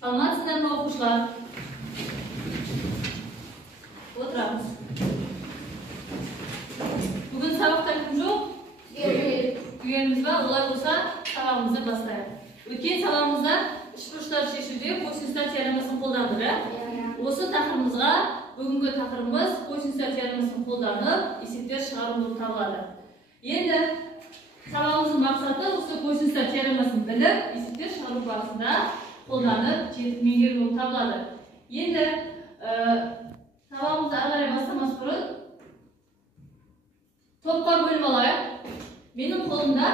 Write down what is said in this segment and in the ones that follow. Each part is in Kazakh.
Саламатсыздарбы оқушылар? Отырамыз. Бүгін сабақта кім жоқ? Үйренеміз ба? Олай болса, сабағымызды бастайық. Өткен сабағымызда үшбұрыштарды шешуде косинустар теоремасын қолдандық. Осы тақырыбымызға бүгінгі тақырыбымыз косинустар теоремасын қолданып, есептер шығару болып табылады. Енді сабағымыздың мақсаты осы косинустар теоремасын біліп, есептер шығару барысында қолданып, жетіп меңгеру болып табылады. Енді сабағымызды ары қарай бастамас бұрын топқа бөліп алайық. Менің қолымда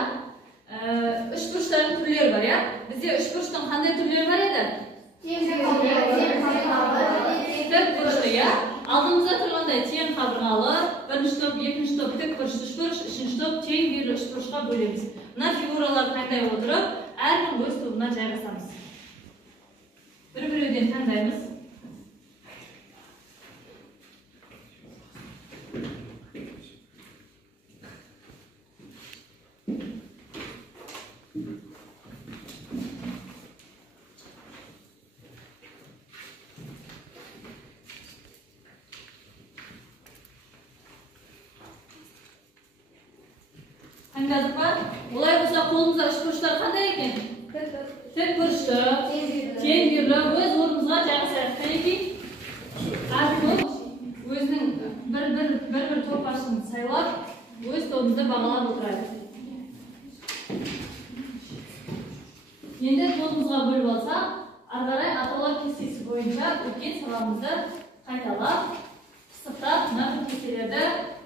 үшбұрыштардың түрлері бар, я? Бізде үшбұрыштың қандай түрлері бар еді? Тік бұрышты, я? Алдымызда тұрғандай тең қабырғалы, бірінші топ, екінші топ тік бұрышты үшбұрыш, үшінші топ тең бүйірлі үшбұрышқа бөлеміз. Мына фигураларды таңдай отырып, әркім өз тобына жайғасамыз. Бір-біреуден таңдаймыз. Таңдадық па? Олай болса қолымызда үшбұрыштар қандай екен? Тік бұрышты, тең бүйірлі, өз орнымызға жайғасайық. Қанекей? Әркім өзінің бір топашын сайлап, өз тобымызды бағалап отырайық. Енді тобымызға бөліп алсақ, ары қарай атаулар кестесі бойынша өткен сабағымызды қайталап, пысықтап, мына кестелерді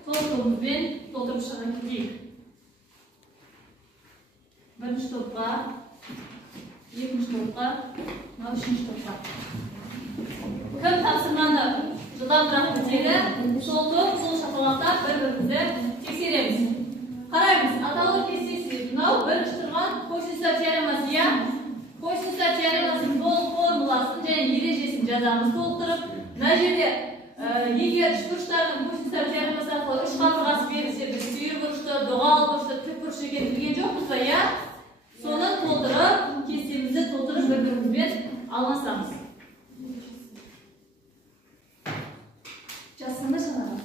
тобымызбен толтырып шыға кетейік. Бірінші топқа, екінші топқа, үшінші топқа. Кім тапсырманы жылдамырақ бітеді? Сол топ, сол шапалақтап бір-бірімізді тексереміз. Қараймыз, атаулы кестесі. Мынау бірінші тұрған косинустар теоремасы, я? Косинустар теоремасының толық формуласын және ережесін жазамыз толықтырып. Мына жерде егер үшбұрыштардың косинустар теоремасы арқылы үш қабырғасы берілсе, біз сүйір бұрышты, доғал бұрышты, тік бұрышты екенін білген жоқпыз ба, я? Соны толтырып, кестемізді толтырып бір-бірімізбен алмасамыз. Жазсаңдар жаңағы.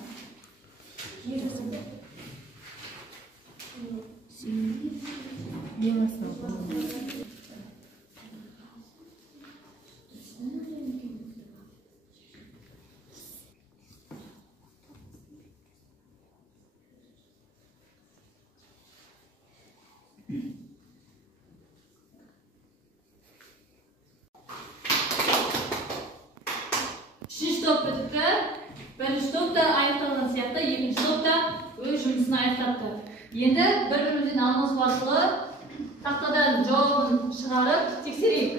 Үшінші топ бітіпті. Бірінші топта аяқталған сияқты, екінші топта өз жұмысын аяқтапты. Енді бір-бірімізден алмасу арқылы тақтадан жауабын шығарып тексерейік.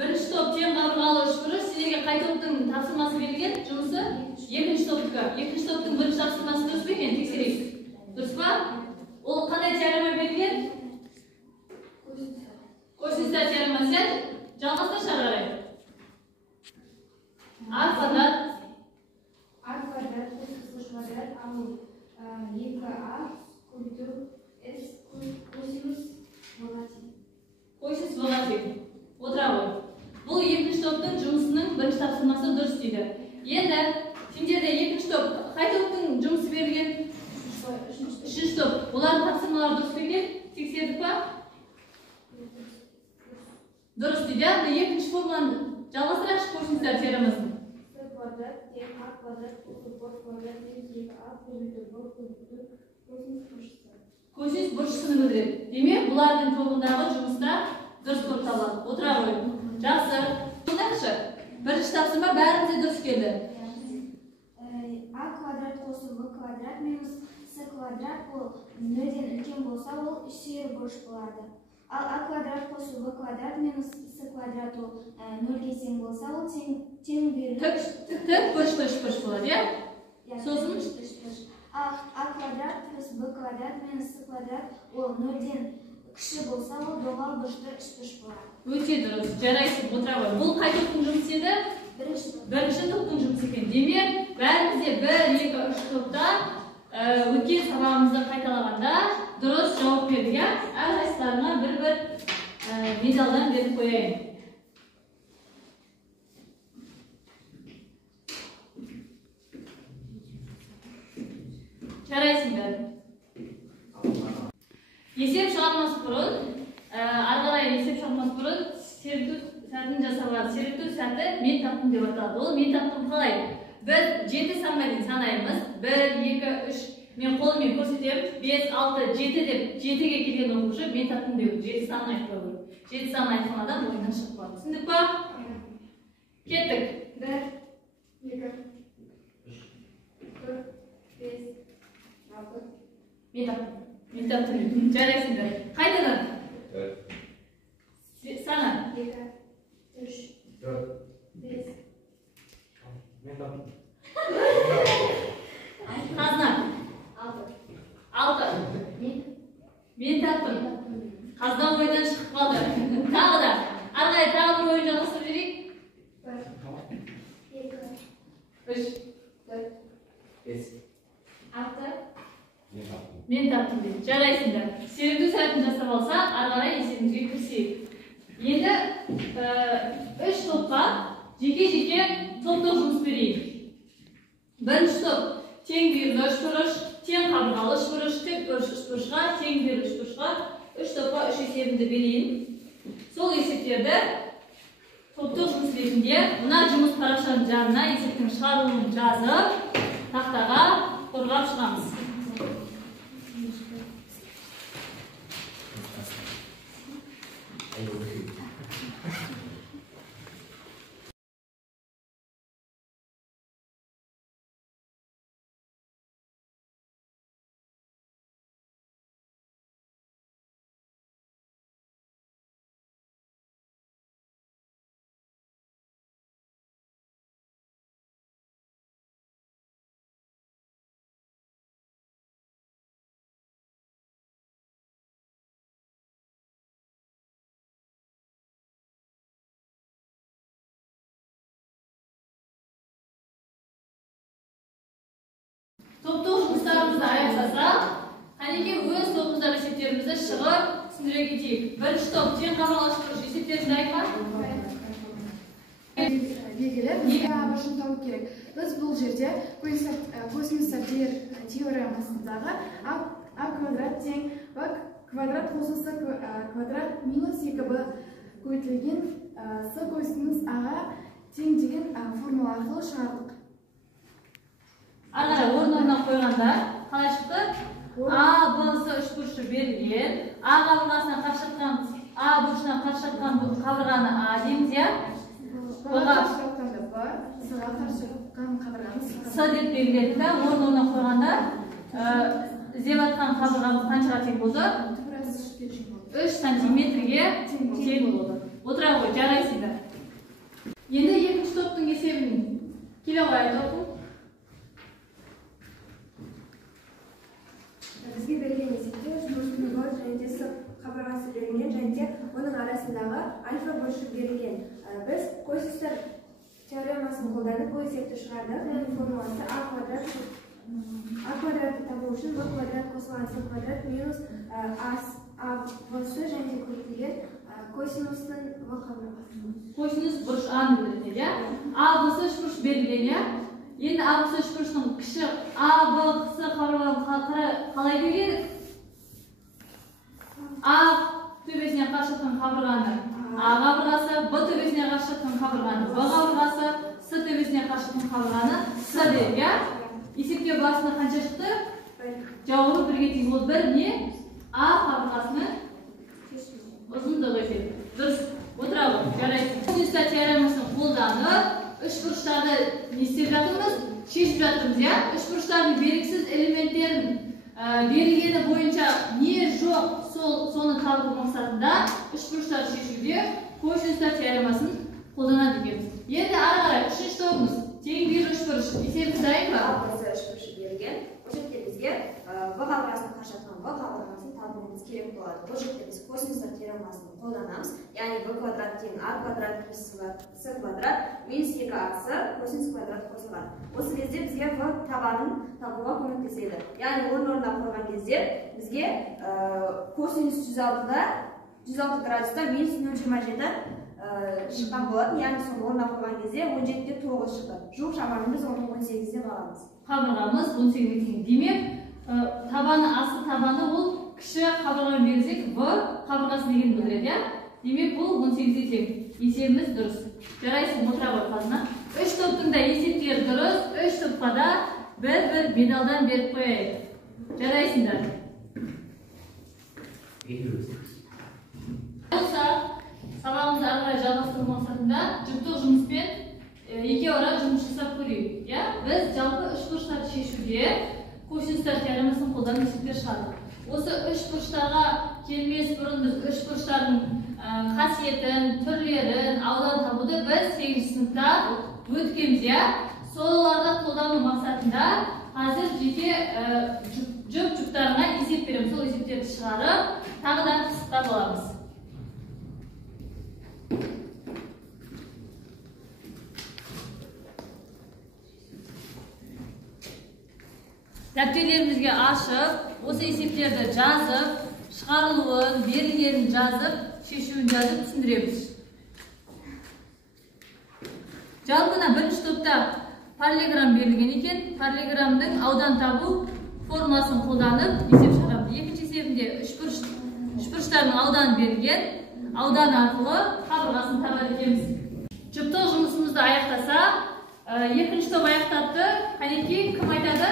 Бірінші топ тең қабырғалы үшбұрыш. Сіздерге қай топтың тапсырмасы берілген жұмысы? Екінші топтікі. Екінші топтың бірінші тапсырмасы дұрыс па екен? Тексерейік. Дұрыс па? Ол қандай теорема берілген? Косинустар теоремасы. Жалғастыршы ары қарай. А квадрат. А квадрат плюс квадрат ал 2а көбейту с косинус волатиль. Косинус волатиль. Отыра ғой. Бұл екінші топтың жұмысының бірінші тапсырмасы дұрыс дейді. Енді сендерде екінші топ, қай топтың жұмысы берілген? Үшінші топ. Олардың тапсырмалары дұрыс берілген? Тексердік па? Дұрыс дейді. Екінші формуланы жалғастырайықшы косинустар теоремасын. С квадрат тең а квадрат плюс квадрат минус 2а көбейту косинус бұрышты. Косинус бұрышыны білдіреді. Демек, бұлардың тобындағы жұмыста дұрыс болып табылады. Отыра ғой. Жақсы. Тыңдаңызшы. Бірінші тапсырма бәрімізде дұрыс келді. А квадрат қосу в квадрат минус с квадрат бұл нөлден үлкен болса, ол сүйір бұрыш болады. Ал а квадрат қосу в квадрат минус с квадрат ол нөлге тең болса, ол тең бүйірлі. Тік бұрышты үшбұрыш болады, я? Сосын? А квадрат плюс в квадрат минус с квадрат ол нөлден кіші болса, ол доғал бұрышты үшбұрыш болады. Өте дұрыс. Жарайсың, отыра ғой. Бұл қай топтың жұмысы еді? Birinchi to'pning жұмысы ekan. Demak, ba'zida 1, 2, 3 to'pda o'tgan sababimizni qaytalaganda durust javob bergan. Har bir medaldan berib qo'yaylik. Жарайсыңдар. Есеп шығармас бұрын, ары қарай есеп шығармас бұрын серіктеу сәтін жасалған. Серіктеу сәті мен таптым деп аталады. Ол мен таптым қалай? Біз 7 санға дейін санаймыз. 1, 2, 3. Мен қолыммен көрсетемін. 5, 6, 7 деп 7-ге келген оқушы мен таптым деп 7 санын айтып қою. 7 санын айтқаннан ойыннан шығып қалады. Түсіндік па? Кеттік. 1, 2, 3, 4, 5. Мен таптым. Жарайсыңдар. Қайтадан. Сана. 2, 3, 4, 5. Мен таптым. Қазына. 6. Мен таптым. Қазына ойыннан шығып қалды. Тағы да. Арғай тағы бір ойын жалғастырып жіберейік. 1, 2, 3, 4, 5. 6. Мен таптым дейді. Жарайсыңдар. Серіктеу сәтін жасап алсақ, ары қарай есебімізге кірісейік. Енді 3 топқа жеке-жеке топтық жұмыс берейік. Бірінші топ тең бүйірлі үшбұрыш, тең қабырғалы үшбұрыш, тік үшбұрышқа, тең бүйірлі үшбұрышқа 3 топқа 3 есебімді берейін. Сол есептерді топтық жұмыс ретінде мына жұмыс парақшаның жанына есептің шығарылуын жазып, тақтаға қорғап шығамыз. Топтық жұмыстарымызды аяқтасақ, қанекей өз топымыздағы есептерімізді шығып түсіндіре кетейік. Бірінші топ тең қабырғалы үшбұрыш есептерімізді айтма. Белгілер башын табу керек. Біз бұл жерде косинустар теоремасындағы а квадрат тең б квадрат қосылса квадрат минус 2b көбейтілген с косинус аға тең деген формула арқылы шығардық. Ары қарай орнына қойғанда қалай шықты? А, Б, С үшбұрышы берілген. А қабырғасынан қарсы жатқан А бұрышынан қарсы жатқан қабырғаны А дейміз, иә? С деп белгіледік та, орнына қойғанда іздеп жатқан қабырғамыз қаншаға тең болды? 3 сантиметрге тең болды. Отыра ғой, жарайсыңдар. Енді екінші топтың есебін келе қойайық топтың. Бізге берген есепте үшбұрыштың б және де с қабырғасы берілген және де оның арасындағы альфа бұрышы берілген. Біз косинустар теоремасын қолданып бұл есепті шығардық. Оның формуласы а квадратты табу үшін б квадрат қосылған с квадрат минус а бұрышы және де көбейтілген косинустың в қабырғасы. Косинус бұрыш аны білдіреді, иә? А бұсы үшбұрыш берілген, иә? Енді А бұсы үшбұрыштың кіші А, Б, С қабырғаны қалай берген? А төбесіне қарсы жатқан қабырғаны А қабырғасы, Б төбесіне қарсы жатқан қабырғаны Б қабырғасы, С төбесіне қарсы жатқан қабырғаны С деді, иә? Есептеу барысында қанша шықты? Жауабы бірге тең. Ол бір не? А қабырғасының ұзындығы екен. Дұрыс. Отыра ғой, жарайсың. Косинустар теоремасын қолданып, үшбұрыштарды не істеп жатырмыз? Шешіп жатырмыз, иә? Үшбұрыштардың белгісіз элементтерін берілгені бойынша не жоқ, соны табу мақсатында үшбұрыштарды шешуде косинустар теоремасын қолданады екенбіз. Енді ары қарай үшінші тобымыз тең бүйірлі үшбұрыш. Есебіміз дайын ба? А бұрышы үшбұрышы берілген. Бұл жерде бізге в қабырғасына қарсы жатқан в қабырғасын табуымыз керек болады. Бұл жерде біз косинустар теоремасын қолданамыз. Яғни b квадрат тең a квадрат плюс c квадрат минус 2ac косинус квадрат қосылған. Осы кезде бізге v табанын табуға көмектеседі. Яғни орнына қойған кезде бізге косинус 106 градуста минус 0,27 шыққан болатын. Яғни соны орнына қойған кезде 17-те 9 шықты. Жуық шамамен біз оны 18-де бағамыз. Қабырғамыз 18-де тең. Демек, табаны асты табаны ол кіші қабырғамен берсек, v қабырғасы деген білдіреді, демек бұл 18-де тең. Есебіміз дұрыс. Жарайсың, отыра ғой қазына. 3 топтың да есептері дұрыс. 3 топқа да бір медалдан беріп қояйық. Жарайсыңдар. Болса, сабағымызды ары қарай жалғастыру мақсатында жүптық жұмыспен екі ора жұмыс жасап көрейік. Біз жалпы үш бұрыштарды шешуде косинустар теоремасын қолданып есептер шығардық. Осы үш бұрыштарға келмес бұрын біз үш бұрыштардың қасиетін, түрлерін, аудан табуды біз 8-ші сыныпта өткенбіз. Соларды қолдану мақсатында қазір жеке жұптарына есеп береміз. Сол есептерді шығарып, тағыдан пысықтап аламыз. Дәптерлерімізге ашып, осы есептерді жазып, шығарылуын, берілгенін жазып, шешуін жазып түсіндіреміз. Жалпына бірінші топта параллелограмм берілген екен. Параллелограммның аудан табу формасын қолданып есеп шығарамыз. Екінші есебінде үшбұрыштардың аудан берілген. Аудан арқылы қабырғасын табар екенбіз. Жұптық жұмысымызды аяқтаса, екінші топ аяқтапты. Қанекей, кім айтады?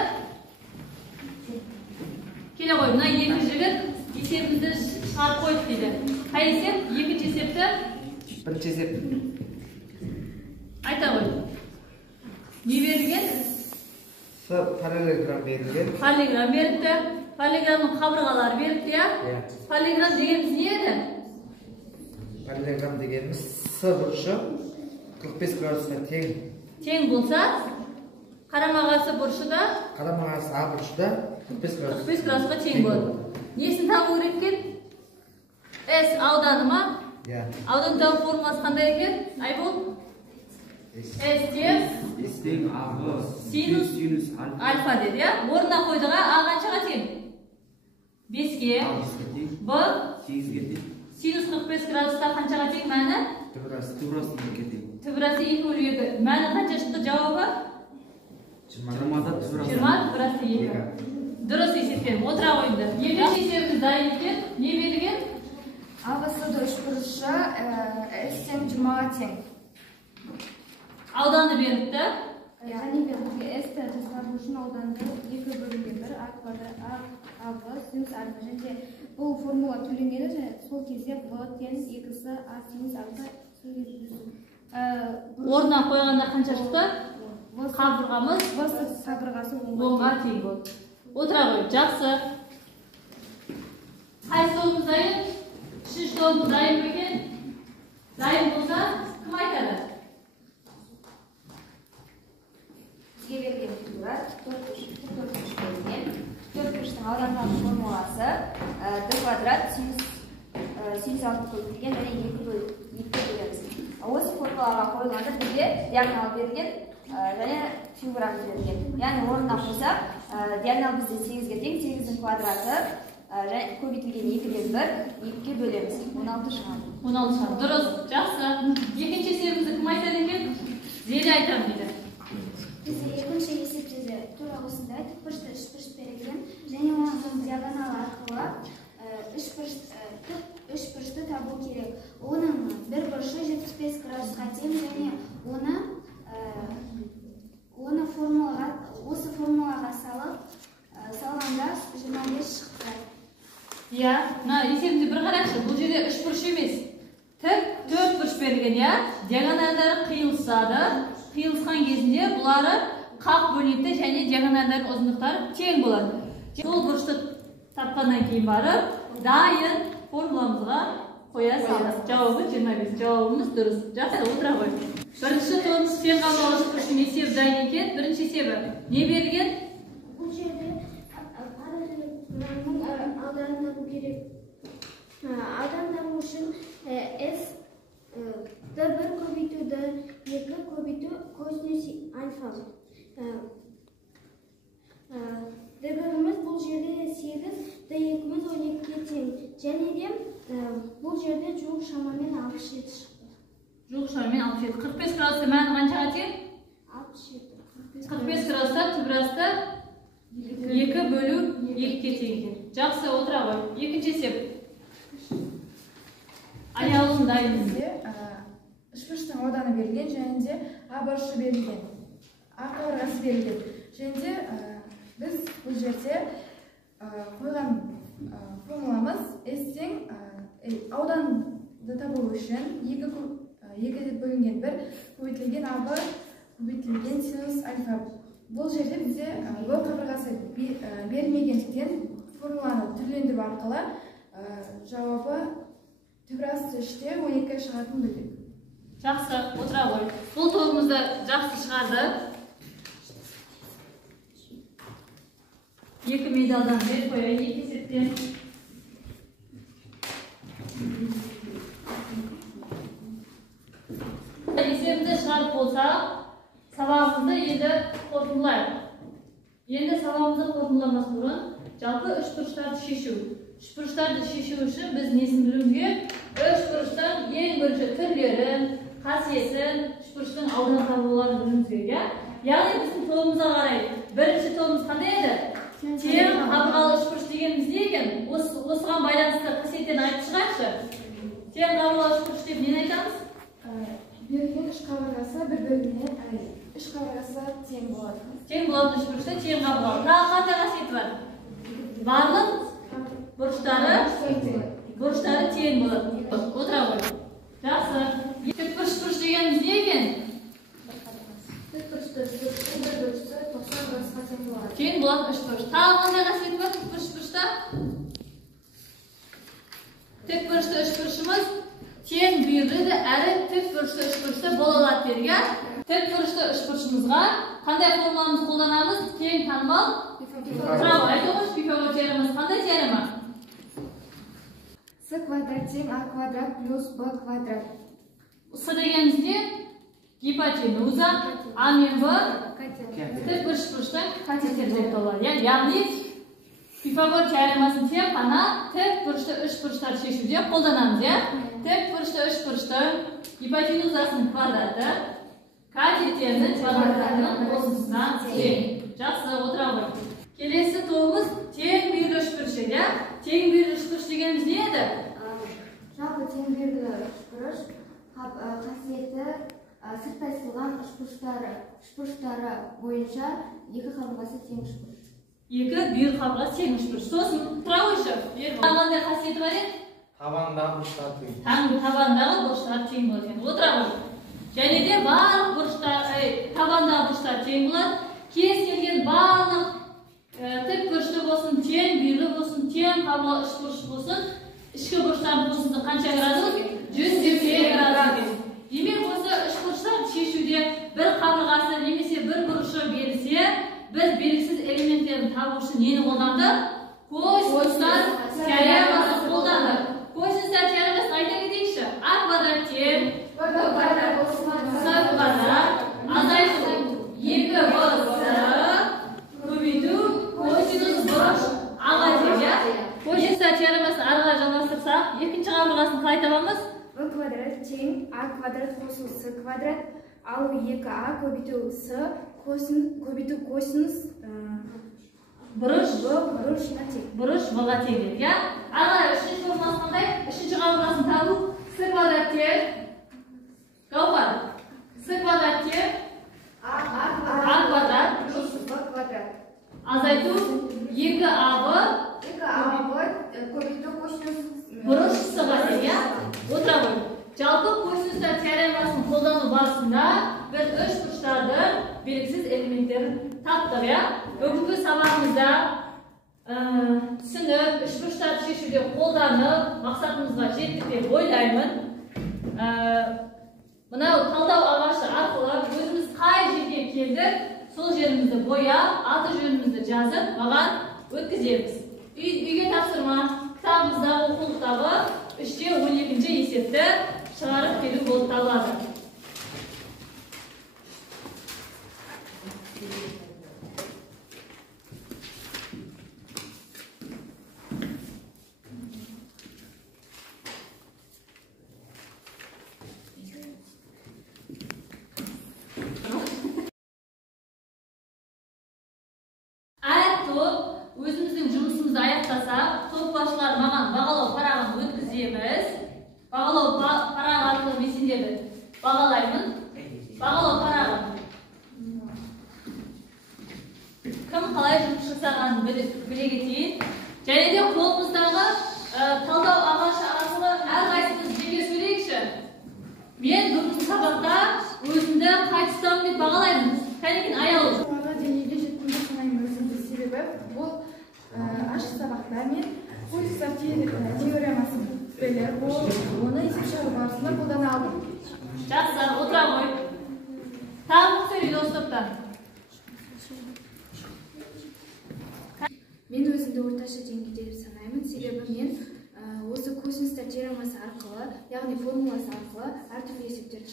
Келе ғой, мына екі жігіт есебімізді шығарып қойды дейді. Қай есеп? Екінші есепті? Бірінші есеп. Айта ғой. Не берілген? Параллелограмм берілген. Параллелограмм беріпті. Параллелограммның қабырғалары беріпті, я? Параллелограмм дегеніміз не еді? Параллелограмм дегеніміз с бұрышы 45 градусқа тең. Тең болса, қарама-қарсы бұрышы да? Қарама-қарсы а бұрышы да 45 градусқа тең болады. Несін табу керек екен? S ауданы ма? Аудан табу формасы қандай екен? Айбол? S тең синус альфа деді, я? Орнына қойдыға а қаншаға тең? 5-ге. Б? Синус 45 градуста қаншаға тең мәні? Түбірасы 2/2. Мәні қанша шықты жауабы? 20 түбірасы 2. Дұрыс есептен, отыра қойыңдар. Екінші есебіміз дайын екен, не берілген? АВС-ді үшбұрышы S тең 20-ға тең. Ауданы беріпті. Және бізге S-ті табу үшін ауданды 2/1 а квадрат АВ синус альфа. Және бұл формула төленгені, және сол кезде В тең 2-сы а синус альфа. Орнына қойғанда қанша шықты? Қабырғамыз қабырғасы 10-ға тең болды. Отыра қой, жақсы. Қайсы тобымыз дайын? Үшінші тобымыз дайын ба екен? Дайын болса, кім айтады? Бізге берген фигура 4 бұрыш берген. 4 бұрыштың аудан табу формуласы d квадрат синус 6 көбейтілген және 2 бөлеміз. Осы формулаға қойылғанда бізге диагонал берген және фигурамыз берген. Яғни орнына қойсақ, диагонал бізде 8-ге тең, 8-дің квадраты және көбейтілген 2/2-ге бөлеміз. 16 шығады. 16 шығады. Дұрыс, жақсы. Екінші есебімізді кім айтады екен? Зере айтам дейді. Бізде екінші есепте де тура осындай тікбұрышты үшбұрыш берілген және оның диагоналы арқылы үшбұрышты табу керек. Оның бір бұрышы 75 градусқа тең және осы формулаға салғанда 25 шықты. Я, есебімде бір қарақшы, бұл жерде үш бұрыш емес. Тік 4 бұрыш берілген, я? Диагональдары қиылысады. Қиылысқан кезінде бұлары қақ бөлінеді және диагональдардың ұзындықтары тең болады. Сол бұрышты тапқаннан кейін барып, дайын формуламызға қоя саламыз. Жауабы 25. Жауабымыз дұрыс. Жақсы, отыра қой. Бірінші тобымыз тең қабылдауыш бұрыштың есебі дайын екен. Бірінші есебі не берілген? Бұл жерде параллелограммның ауданын табу керек. Аудан табу үшін S D1 көбейту D2 көбейту косинус альфа. D1-іміз бұл жерде 8, D2-іміз 12-ге тең. Және де бұл жерде жуық шамамен 67 шықты. Жуық шамамен 67. 45 градуста мәні қаншаға тең? 67. 45 градуста түбірасты 2/2-ге тең. Жақсы, отыра ғой. Екінші есеп. Аяулым дайынбыз. Үшбұрыштың ауданы берілген, және де А бұрышы берілген. А қабырғасы берілген. Және де біз бұл жерде қойған формуламыз S тең ауданды табу үшін 2 бөлінген 1 көбейтілген AB көбейтілген синус альфа. Бұл жерде бізде B қабырғасы берілмегендіктен формуланы түрлендіру арқылы жауабы түбірасты 3-те 12 шығатын білдік. Жақсы, отыра ғой. Бұл тобымызды жақсы шығарды. 2 медалдан беріп қойайын, 2 есептен. Есебімізді шығарып болса, сабағымызды енді қорытындылайық. Енді сабағымызды қорытындыламас бұрын, жалпы үшбұрыштарды шешу. Үшбұрыштарды шешу үшін біз несін білуімізге? Үшбұрыштың ең бірінші түрлерін, қасиетін, үшбұрыштың аудан табуларын білуімізге. Яғни біздің тобымызға қарай. Бірінші тобымыз қандай еді? Тең қабырғалы үшбұрыш дегеніміз не екен? Осыған байланысты қасиеттен айтып шығаршы. Тең қабырғалы үшбұрыш деп нені айтамыз? Берілген үш қабырғасы бір-біріне үш қабырғасы тең болады. Тең болатын үшбұрышта тең қабырғалы. Тағы қандай қасиеті бар? Барлық бұрыштары тең болады. Отыра ғой. Жақсы. Тікбұрыш үшбұрыш дегеніміз не екен? Тең болады үшбұрыш. Тағы қандай қасиеті бар тікбұрыш үшбұрышта? Тікбұрышты үшбұрышымыз тең бүйірлі әрі тікбұрышты үшбұрышта бола алады дедік. Тікбұрышты үшбұрышымызға қандай формуламызды қолданамыз? Тең танымал Браво, айтыңыз Пифагор теоремасы қандай теорема? С квадрат тең А квадрат плюс Б квадрат. С дегеніміз не? Гипотенуза, А мен Б тікбұрыш үшбұрыштың катетері деп аталады. Яғни Пифагор теоремасын тек қана тікбұрышты үшбұрыштарды шешуде қолданамыз. Тікбұрышты үшбұрыштың гипотенузасының квадраты катетерінің квадраттарының қосындысына тең. Жақсы, отыра ғой. Келесі тобымыз тең бүйірлі үшбұрыш. Тең бүйірлі үшбұрыш дегеніміз не еді? Жалпы тең бүйірлі үшбұрыш қасиеті сырттай сызылған үшбұрыштары бойынша екі қабырғасы тең үшбұрыш. Екі бүйір қабырғасы тең үшбұрыш. Сосын тұра қойшы. Қандай қасиеті бар еді? Табандағы бұрыштар тең. Табандағы бұрыштар тең болады екен. Отыра ғой. Және де барлық табандағы бұрыштар тең болады. Кез келген барлық тікбұрышты болсын, тең бүйірлі болсын, тең қабырғалы үшбұрыш болсын, ішкі бұрыштардың қосындысы қанша градус? 180 градус. Демек осы үшбұрыштарды шешуде бір қабырғасы немесе бір бұрышы берілсе, біз белгісіз элементтерін табу үшін нені қолдандық? Косинустар теоремасын қолдандық. Косинустар теоремасын айта кетейікші. А квадрат тең С квадрат азайту 2Б көбейту косинус бұрыш Аға тең. Косинустар теоремасын арға жалғастырсақ, екінші қабырғасын қалай табамыз? В квадрат тең А квадрат қосу С квадрат, ал 2А көбейту С көбейту косинус Бұрыш бұрышына тең. Бұрыш Б-ға тең дедік. Арға үшінші формуласы қандай? Үшінші қабырғасын табу С квадрат тең Гаухар. С квадрат тең А квадрат плюс Б квадрат. азайту 2АБ көбейту косинус бұрыш С-ға тең. Отыра ғой. Жалпы косинустар теоремасын қолдану барысында біз үшбұрыштардың белгісіз элементтерін таптық. Бүгінгі сабағымызда түсініп, үшбұрыштарды шешуде қолданып, мақсатымызға жеттік деп ойлаймын. Мынау талдау ағашы арқылы өзіміз қай жерге келдік, сол жерімізді бояп, аты жөнімізді жазып, маған өткіземіз. Үйге тапсырма, кітабымыздағы оқулықтағы 3-те 12-ші есепті шығарып келу болып табылады. Өзіміздің жұмысымызды аяқтасақ, топ басшылар маған бағалау парағын өткіземіз. Бағалау парағы арқылы мен сендерді бағалаймын. Бағалау парағы. Кім қалай жұмыс жасағанын біле кетейін. Және де қолымыздағы талдау ағашы арқылы әрқайсымыз жеке сөйлейікші. Мен бүгінгі сабақта өзімді қай тұстамын деп бағалаймын. Кәнекей аялу. Деңгейге жеткенді санаймын өзімді себебі бұл ашық сабақта мен Поиссов теоремасын біліп, оны есеп шығару барысында қолдана алдым. Жақсы, отыра ғой. Тағы сөйлейді осы топта. Мен өзімді орташа деңгейде деп санаймын, себебі мен осы косинустар теоремасы арқылы, яғни формуласы арқылы әртүрлі есептерді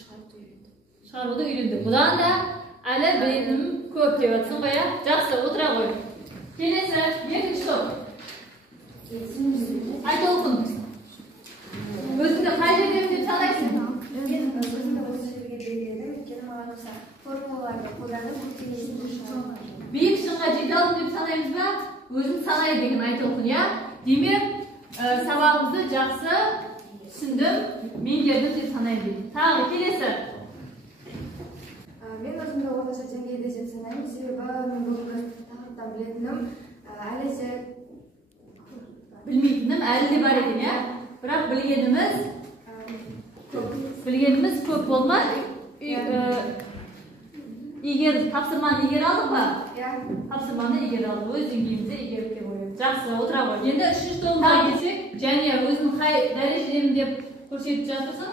шығаруды үйрендім. Бұдан да әлі білетінім көп деп жатсың ғой, иә? Жақсы, отыра ғой. Келесі, екінші топ. Айта оқын. Өзіңді қай жерден деп санайсың? Мен өзімді осы жерге белгіледім, өйткені маған осы формулаларды қолданып көптеген есепті шығардым. Биік шыңға жете алдым деп санаймыз ба? Өзін санайды деген айта оқын, иә? Демек, сабағымызды жақсы түсіндім, меңгердім деп санаймын. Тағы келесі. Мен өзімді орташа деңгейде деп санаймын, себебі мен бүгінгі тақырыптан білетінім әлі де білмейтінім әлі де бар екен, иә? Бірақ білгеніміз көп болды ма? Тапсырманы егер алдық ба? Тапсырманы егер алдық, өз деңгейімізде егеріп қойып. Жақсы, отыра ғой. Енді үшінші топқа келсек, және өзің қай дәрежедемін деп көрсетіп жатырсың?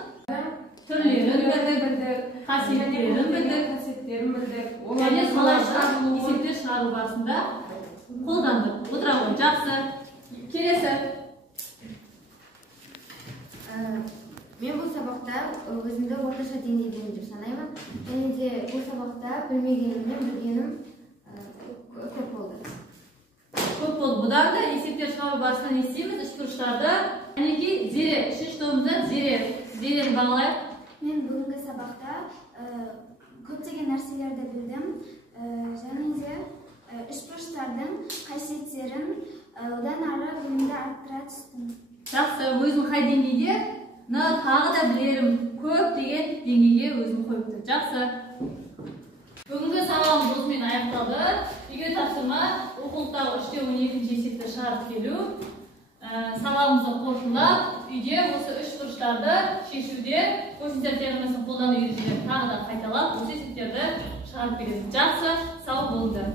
Түрлерін білдік, қасиеттерін білдік, және солайша есептер шығару барысында қолдандық. Отыра ғой. Жақсы. Келесі. Мен бұл сабақта өзімді орташа деңгейдемін деп санаймын. Және де бұл сабақта білмегенімнен білгенім көп болды. Көп болды. Бұдан да есептер шығару барысында не істейміз? Үшбұрыштарды. Кәнекей, зере. Үшінші тобымызда зерені бағалайық. Мен бүгінгі сабақта көптеген нәрселерді білдім. Және де үшбұрыштардың қасиеттерін одан ары білімді арттыра түстім. Жақсы, өзің қай деңгейде? Тағы да білерім көп деген деңгейге өзім қойыпты. Жақсы. Бүгінгі сабағымыз осымен аяқталды. Үйге тапсырма оқулықтағы 3-те 12-ші есепті шығарып келу. Сабағымызды қорытындылап, үйде осы үшбұрыштарды шешуде косинустар теоремасын қолдану ережелерін тағы да қайталап, осы есептерді шығарып келеміз. Жақсы, сау болыңдар.